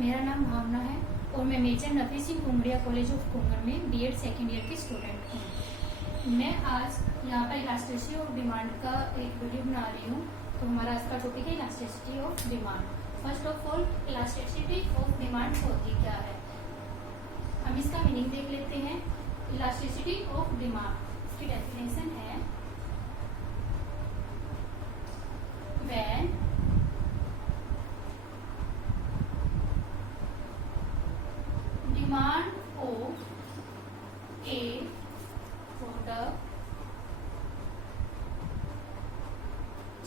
मेरा नाम भावना है और मैं major Nafi Singh Kungadiya college of Kungar में बीएड सेकेंड ईयर की स्टूडेंट हूँ। मैं आज यहाँ पर इलास्टिसिटी ऑफ डिमांड का एक वीडियो बना रही हूँ। तो हमारा आज का टॉपिक है elasticity of demand. First of all, elasticity of demand होती क्या है, हम इसका मीनिंग देख लेते हैं। इलास्टिसिटी ऑफ डिमांड की डेफिनेशन है when demand of a product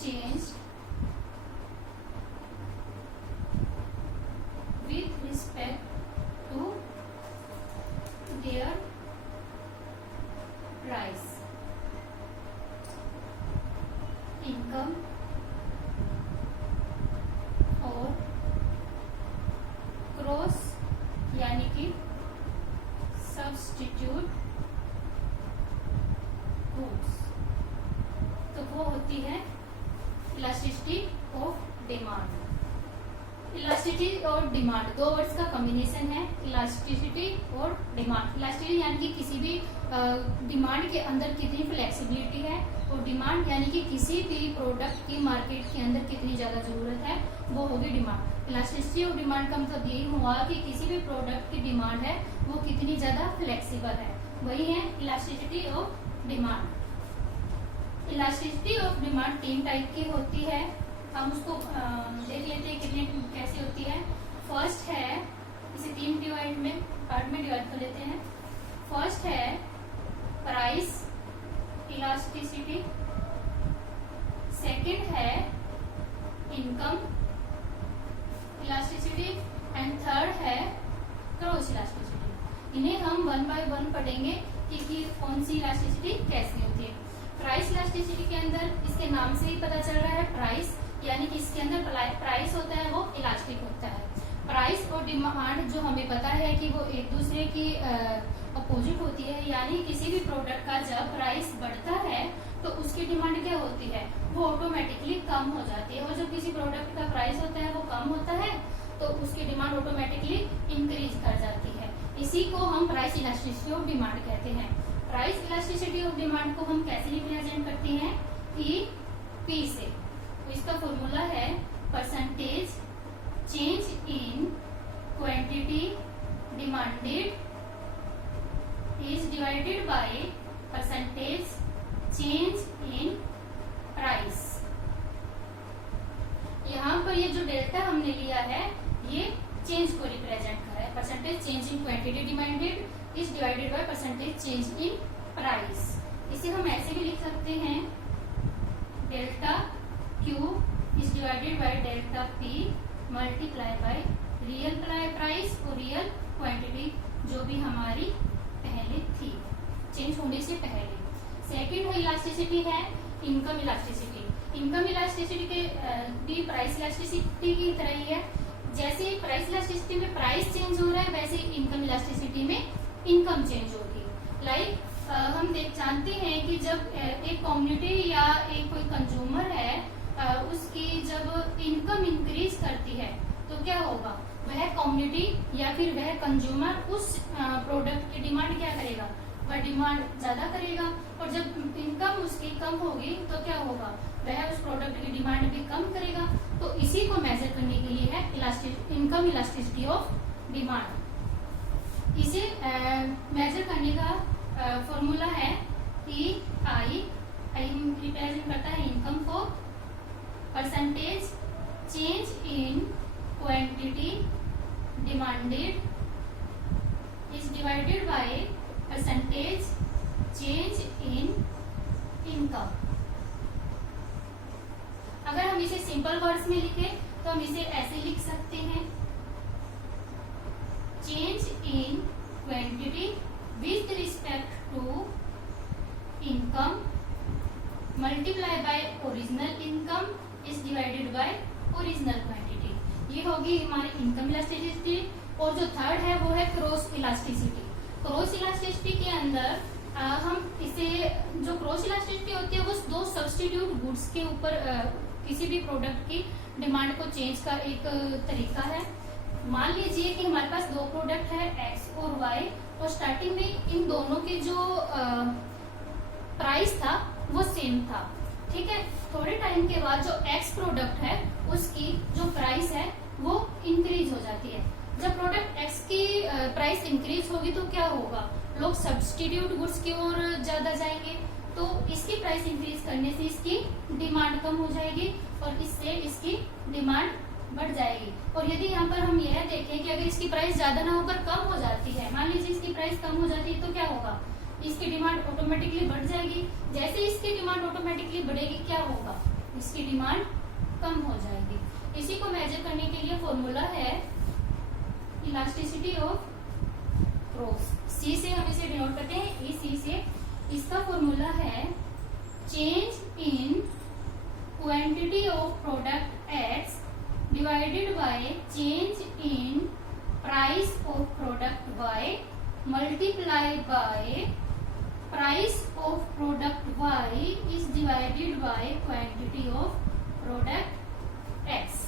changed with respect to their price, income और क्रॉस यानी कि सब्स्टिट्यूट गुड्स, तो वो होती है इलास्टिसिटी ऑफ डिमांड। इलास्टिसिटी और डिमांड दो वर्ड्स का कॉम्बिनेशन है, इलास्टिसिटी और डिमांड। इलास्टिसिटी यानी कि किसी भी डिमांड के अंदर कितनी फ्लेक्सिबिलिटी है, और डिमांड यानी कि किसी भी प्रोडक्ट की मार्केट के अंदर कितनी ज्यादा जरूरत है, वो होगी डिमांड। इलास्टिसिटी ऑफ डिमांड का मतलब यही हुआ कि किसी भी प्रोडक्ट की डिमांड है वो कितनी ज्यादा फ्लेक्सिबल है, वही है elasticity of demand. Elasticity of demand तीन टाइप की होती है, हम उसको देख लेते हैं कितने कैसे होती है। फर्स्ट है, इसे तीन पार्ट में डिवाइड कर लेते हैं। फर्स्ट है प्राइस इलास्टिसिटी, सेकंड है इनकम इलास्टिसिटी एंड थर्ड है क्रॉस इलास्टिसिटी। इन्हें हम वन बाय वन पढ़ेंगे कि कौन सी इलास्टिसिटी कैसी होती है। प्राइस इलास्टिसिटी के अंदर इसके नाम से ही पता चल रहा है, प्राइस यानी कि इसके अंदर प्राइस होता है वो इलास्टिक होता है। प्राइस और डिमांड जो हमें पता है कि वो एक दूसरे की अपोजिट होती है, यानी किसी भी प्रोडक्ट का जब प्राइस बढ़ता है तो उसकी डिमांड क्या होती है, वो ऑटोमेटिकली कम हो जाती है, और जब किसी प्रोडक्ट का प्राइस होता है वो कम होता है तो उसकी डिमांड ऑटोमेटिकली इंक्रीज कर जाती है। इसी को हम प्राइस इलास्टिसिटी ऑफ डिमांड कहते हैं। प्राइस इलास्टिसिटी ऑफ डिमांड को हम कैसे रिप्रेजेंट करते हैं, पी से। तो इसका फॉर्मूला है percentage change in quantity demanded is divided by percentage change in price. यहाँ पर ये जो डेल्टा हमने लिया है ये चेंज को रिप्रेजेंट कर रहा है। Percentage change in quantity demanded is divided by percentage change in price. इसे हम ऐसे भी लिख सकते हैं, delta Q is divided by delta P multiply by real price और रियल क्वांटिटी जो भी हमारी पहले थी, चेंज होने से पहले। सेकेंड है इलास्टिसिटी है इनकम इलास्टिसिटी। इनकम इलास्टिसिटी के भी प्राइस इलास्टिसिटी की तरह ही है। जैसे प्राइस इलास्टिसिटी में प्राइस चेंज हो रहा है, वैसे इनकम इलास्टिसिटी में इनकम चेंज होगी। लाइक हम जानते हैं कि जब एक कम्युनिटी या एक कोई कंज्यूमर है उसकी जब इनकम इंक्रीज करती है तो क्या होगा, वह कम्युनिटी या फिर वह कंज्यूमर उस प्रोडक्ट की डिमांड क्या करेगा, वह डिमांड ज्यादा करेगा, और जब इनकम उसकी कम होगी तो क्या होगा, वह उस प्रोडक्ट की डिमांड भी कम करेगा। तो इसी को मेजर करने के लिए है इनकम इलास्टिसिटी ऑफ डिमांड। इसे मेजर करने का फॉर्मूला है आई रिप्रेजेंट करता है इनकम को, percentage change in quantity demanded is divided by percentage change in income. अगर हम इसे सिंपल वर्ड्स में लिखें तो हम इसे ऐसे लिख सकते हैं, change in quantity with respect to income multiply by original income is divided by original quantity. ये होगी हमारी इनकम इलास्टिसिटी। और जो थर्ड है वो है क्रॉस इलास्टिसिटी। क्रॉस इलास्टिसिटी के अंदर हम इसे जो क्रॉस इलास्टिसिटी होती है वो दो सब्स्टिट्यूट गुड्स के ऊपर किसी भी प्रोडक्ट की डिमांड को चेंज का एक तरीका है। मान लीजिए कि हमारे पास दो प्रोडक्ट है एक्स और वाई, और स्टार्टिंग में इन दोनों के जो प्राइस था वो सेम था, ठीक है। थोड़े टाइम के बाद जो एक्स प्रोडक्ट है उसकी जो प्राइस है वो इंक्रीज हो जाती है। जब प्रोडक्ट एक्स की प्राइस इंक्रीज होगी तो क्या होगा, लोग सब्स्टिट्यूट गुड्स की ओर ज्यादा जाएंगे, तो इसकी प्राइस इंक्रीज करने से इसकी डिमांड कम हो जाएगी और इससे इसकी डिमांड बढ़ जाएगी। और यदि यहाँ पर हम यह देखें कि अगर इसकी प्राइस ज्यादा ना होकर कम हो जाती है, मान लीजिए इसकी प्राइस कम हो जाती है, तो क्या होगा, इसकी डिमांड ऑटोमेटिकली बढ़ जाएगी। जैसे इसकी डिमांड ऑटोमेटिकली बढ़ेगी क्या होगा, इसकी डिमांड कम हो जाएगी। इसी को मेजर करने के लिए फॉर्मूला है इलास्टिसिटी ऑफ ग्रोथ, सी से हम इसे डिनोट करते हैं, ई सी से। इसका फॉर्मूला है change in quantity of product X divided by change in price of product Y multiply by price of product Y is divided by quantity of product X.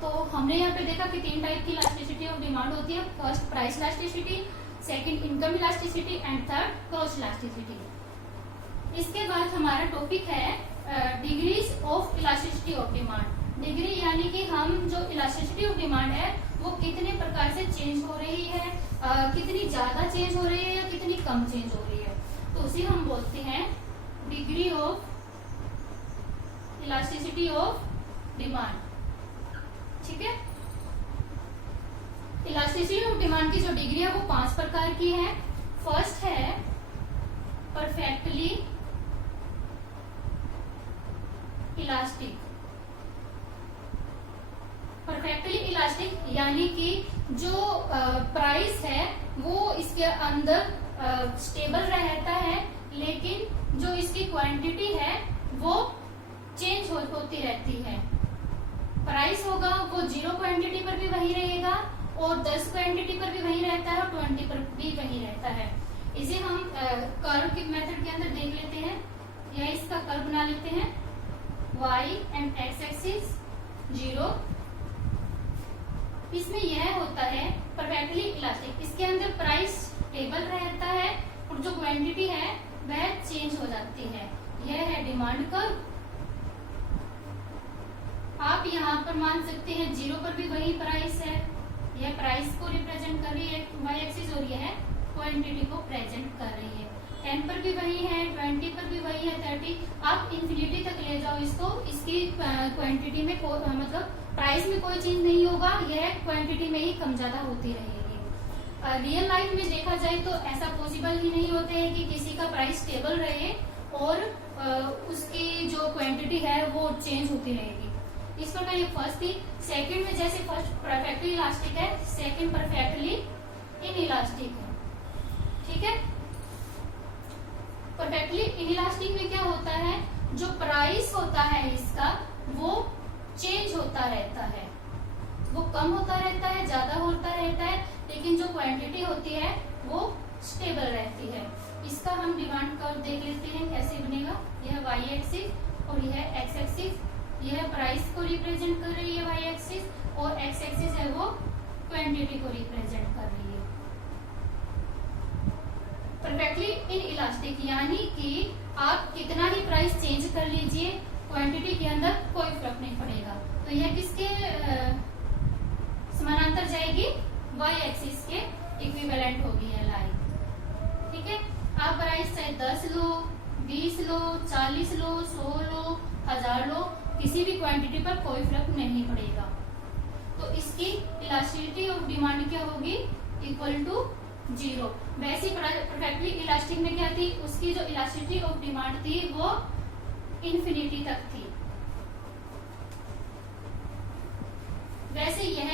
तो हमने यहाँ पे देखा कि तीन टाइप की इलास्टिसिटी ऑफ डिमांड होती है, first price elasticity, second income elasticity and third cost elasticity. इसके बाद हमारा टॉपिक है degrees of elasticity of demand. Degree यानी कि हम जो इलास्टिसिटी ऑफ डिमांड है वो कितने प्रकार से चेंज हो रही है, कितनी ज्यादा चेंज हो रही है या कितनी कम चेंज हो रही है, तो उसी हम बोलते हैं degree of elasticity of demand, ठीक है। इलास्टिसिटी ऑफ डिमांड की जो डिग्री है वो 5 प्रकार की है। फर्स्ट है परफेक्टली इलास्टिक। परफेक्टली इलास्टिक यानी कि जो प्राइस है वो इसके अंदर स्टेबल रहता है, लेकिन जो इसकी क्वांटिटी है वो चेंज होती रहती है। प्राइस होगा वो 0 क्वांटिटी पर भी वही रहेगा और 10 क्वांटिटी पर भी वही रहता है और 20 पर भी वही रहता है। इसे हम कर्व के मेथड के अंदर देख लेते हैं, या इसका कर्व बना लेते हैं, y एंड x एक्सिस 0। इसमें यह होता है परफेक्टली इलास्टिक, इसके अंदर प्राइस स्टेबल रहता है और जो क्वांटिटी है वह चेंज हो जाती है। यह है डिमांड कर्व। आप यहाँ पर मान सकते हैं 0 पर भी वही प्राइस है, यह प्राइस को रिप्रेजेंट कर रही है y एक्सिस, और यह क्वांटिटी को प्रेजेंट कर रही है। 10 पर भी वही है, 20 पर भी वही है, 30। आप इंफिनिटी तक ले जाओ इसको, इसकी क्वांटिटी में मतलब प्राइस में कोई चेंज नहीं होगा, यह क्वांटिटी में ही कम ज्यादा होती रहेगी। रियल लाइफ में देखा जाए तो ऐसा पॉसिबल ही नहीं होते है कि किसी का प्राइस स्टेबल रहे और उसकी जो क्वांटिटी है वो चेंज होती रहेगी। इस प्रकार ये फर्स्ट थी। सेकंड में जैसे फर्स्ट परफेक्टली इलास्टिक है, सेकंड परफेक्टली इनइलास्टिक है, ठीक है। परफेक्टली इनइलास्टिक में क्या होता है, जो प्राइस होता है इसका वो चेंज होता रहता है, वो कम होता रहता है, ज्यादा होता रहता है, लेकिन जो क्वांटिटी होती है वो स्टेबल रहती है। इसका हम डिमांड कर्व देख लेते हैं कैसे बनेगा। यह y एक्सिस और यह x एक्सिस, यह प्राइस को रिप्रेजेंट कर रही है y एक्सिस, और x एक्सिस है वो क्वांटिटी को रिप्रेजेंट कर रही है। परफेक्टली इनइलास्टिक यानी कि आप कितना ही प्राइस चेंज कर लीजिए, क्वांटिटी के अंदर कोई फर्क नहीं पड़ेगा। तो यह किसके समानांतर जाएगी, y एक्सिस के इक्विवेलेंट होगी यह लाइन, ठीक है। आप प्राइस चाहे 10 लो, 20 लो, 40 लो, 100 लो, 1000 लो, किसी भी क्वांटिटी पर कोई फर्क नहीं पड़ेगा। तो इसकी इलास्टिसिटी ऑफ डिमांड क्या होगी, इक्वल टू 0। वैसे परफेक्टली इलास्टिक में क्या थी, उसकी जो इलास्टिसिटी ऑफ डिमांड थी वो इंफिनिटी तक थी। वैसे यह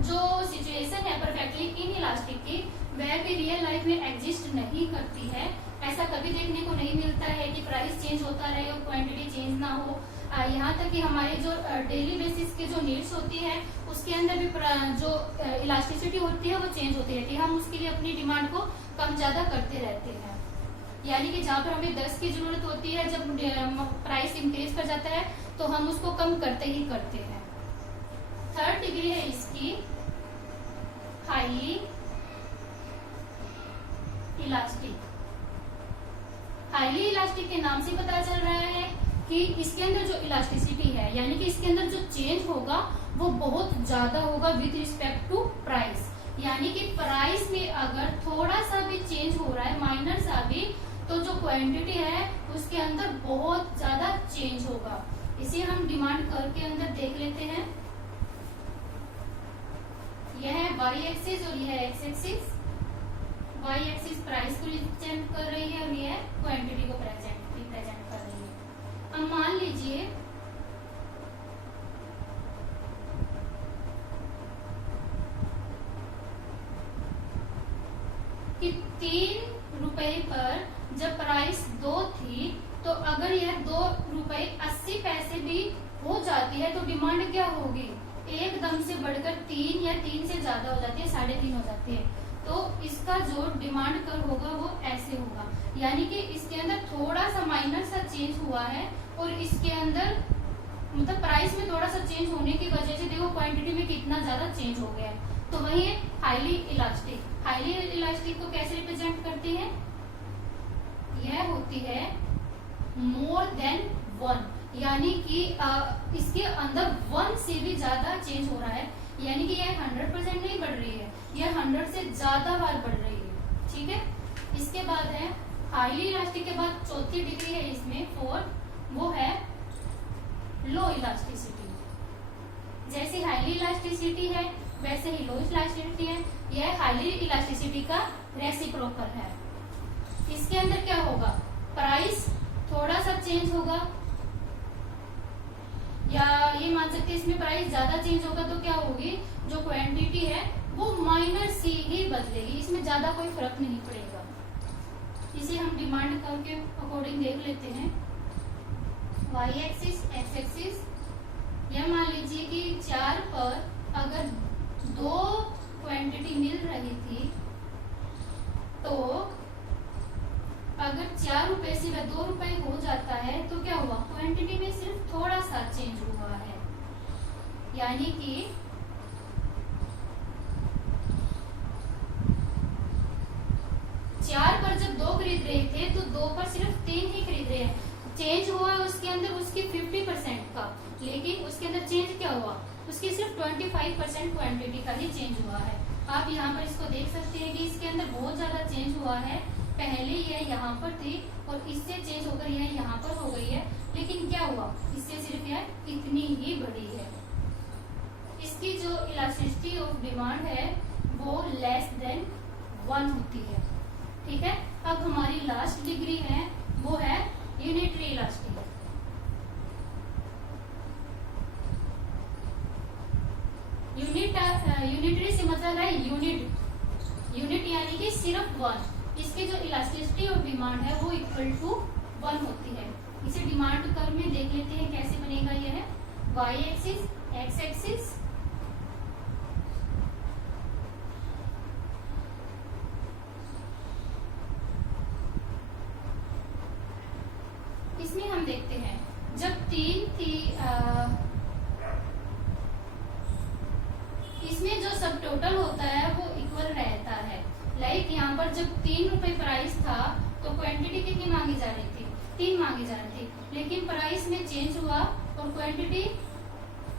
जो सिचुएशन है परफेक्टली इनइलास्टिक की, वह भी रियल लाइफ में एग्जिस्ट नहीं करती है। ऐसा कभी देखने को नहीं मिलता है कि प्राइस चेंज होता रहे और क्वांटिटी चेंज ना हो। यहाँ तक कि हमारी जो डेली बेसिस के जो नीड्स होती है उसके अंदर भी जो इलास्टिसिटी होती है वो चेंज होती रहती है। हम उसके लिए अपनी डिमांड को कम ज्यादा करते रहते हैं। यानी कि जहाँ पर हमें 10 की जरूरत होती है, जब प्राइस इंक्रीज कर जाता है तो हम उसको कम करते ही करते हैं। थर्ड डिग्री है इसकी इलास्टिक के नाम से पता चल रहा है कि इसके अंदर जो इलास्टिसिटी है, यानी कि इसके अंदर जो चेंज होगा वो बहुत ज्यादा होगा विद रिस्पेक्ट टू प्राइस। यानी कि प्राइस में अगर थोड़ा सा भी चेंज हो रहा है, माइनर सा भी, तो जो क्वांटिटी है उसके अंदर बहुत ज्यादा चेंज होगा। इसे हम डिमांड कर्व के अंदर देख लेते हैं। यह है वाई एक्सिस और यह X axis. Y axis price को रिप्रेजेंट कर रही है और यह क्वांटिटी को रिप्रेजेंट कर रही है। अब मान लीजिए कि 3 रुपए पर जब प्राइस 2 थी, तो अगर यह 2 रुपए 80 पैसे भी हो जाती है तो डिमांड क्या होगी, एकदम से बढ़कर 3 या 3 से ज्यादा हो जाती है, 3.5 हो जाती है। तो इसका जो डिमांड कर्व होगा वो ऐसे होगा, यानी कि इसके अंदर थोड़ा सा माइनर सा चेंज हुआ है और इसके अंदर मतलब प्राइस में थोड़ा सा चेंज होने की वजह से देखो क्वांटिटी में कितना ज्यादा चेंज हो गया है। तो वही है हाईली इलास्टिक। हाईली इलास्टिक को कैसे रिप्रेजेंट करती है, यह होती है मोर देन 1, यानी कि इसके अंदर 1 से भी ज्यादा चेंज हो रहा है, यानी कि यह 100% नहीं बढ़ रही है, यह 100 से ज्यादा बार बढ़ रही है। ठीक है, इसके बाद है हाईली इलास्टिक के बाद चौथी डिग्री है इसमें 4, वो है लो इलास्टिसिटी। जैसे हाईली इलास्टिसिटी है वैसे ही लो इलास्टिसिटी है, यह हाईली इलास्टिसिटी का रेसिप्रोकल है। इसके अंदर क्या होगा, प्राइस थोड़ा सा चेंज होगा, या ये मान सकते हैं इसमें प्राइस ज्यादा चेंज होगा तो क्या होगी, जो क्वांटिटी है वो माइनर सी ही बदलेगी, इसमें ज्यादा कोई फर्क नहीं पड़ेगा। इसे हम डिमांड कर्व के अकॉर्डिंग देख लेते हैं। वाई एक्सिस एक्स एक्सिस, यह मान लीजिए कि 4 पर अगर 2 क्वांटिटी मिल रही थी, तो अगर 4 रुपए से वह 2 रुपए हो जाता है तो क्या हुआ, क्वांटिटी में सिर्फ थोड़ा सा चेंज हुआ है, यानी कि 4 पर जब 2 खरीद रहे थे तो 2 पर सिर्फ 3 ही खरीद रहे हैं। चेंज हुआ उसके अंदर उसकी 50% का, लेकिन उसके अंदर चेंज क्या हुआ, उसकी सिर्फ 25% क्वांटिटी का ही चेंज हुआ है। आप यहाँ पर इसको देख सकते हैं कि इसके अंदर बहुत ज्यादा चेंज हुआ है। पहले यह यहाँ पर थी और इससे चेंज होकर यह यहाँ पर हो गई है, लेकिन क्या हुआ, इससे सिर्फ यह इतनी ही बढ़ी है। इसकी जो इलास्टिसिटी ऑफ डिमांड है वो लेस देन 1 होती है। ठीक है, अब हमारी लास्ट डिग्री है वो है यूनिटरी इलास्टिक। यूनिटरी से मतलब है यूनिट यानी कि सिर्फ 1। इसकी जो इलास्टिसिटी और डिमांड है वो इक्वल टू 1 होती है। इसे डिमांड कर्व में देख लेते हैं कैसे बनेगा। यह है वाई एक्सिस एक्स एक्सिस, इसमें हम देखते हैं जब 3 थी, इसमें जो सब टोटल होता है वो इक्वल रहता है। लाइक यहाँ पर जब 3 रुपए प्राइस था तो क्वांटिटी कितनी मांगी जा रही थी, 3 मांगी जा रही थी, लेकिन प्राइस में चेंज हुआ और क्वांटिटी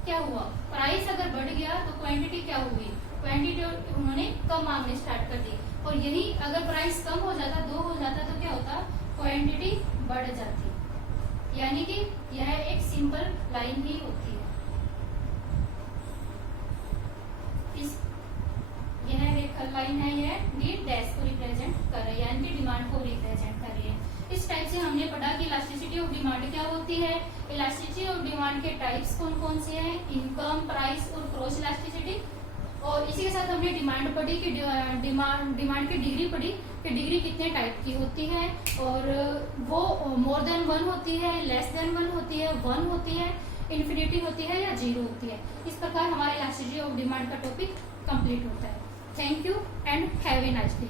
क्या हुआ, प्राइस अगर बढ़ गया तो क्वांटिटी क्या हुई, क्वांटिटी उन्होंने कम मांगने स्टार्ट कर दी। और यही अगर प्राइस कम हो जाता, 2 हो जाता, तो क्या होता, क्वांटिटी बढ़ जाती। यानी कि यह एक सिंपल लाइन ही होती है। यह एक लाइन है, यह नीड डैश को रिप्रेजेंट कर रही है, यानी कि डिमांड को रिप्रेजेंट कर रही है। इस टाइप से हमने पढ़ा कि इलास्टिसिटी ऑफ डिमांड क्या होती है। इलास्टिसिटी ऑफ डिमांड के टाइप्स कौन कौन से हैं, इनकम, प्राइस और क्रॉस इलास्टिसिटी। और इसी के साथ हमने डिमांड पढ़ी कि डिमांड की डिग्री पढ़ी कि डिग्री कितने टाइप की होती है, और वो मोर देन 1 होती है, लेस देन 1 होती है, 1 होती है, इन्फिनिटी होती है या 0 होती है। इस प्रकार हमारे इलास्टिसिटी ऑफ डिमांड का टॉपिक कंप्लीट होता है। Thank you and have a nice day.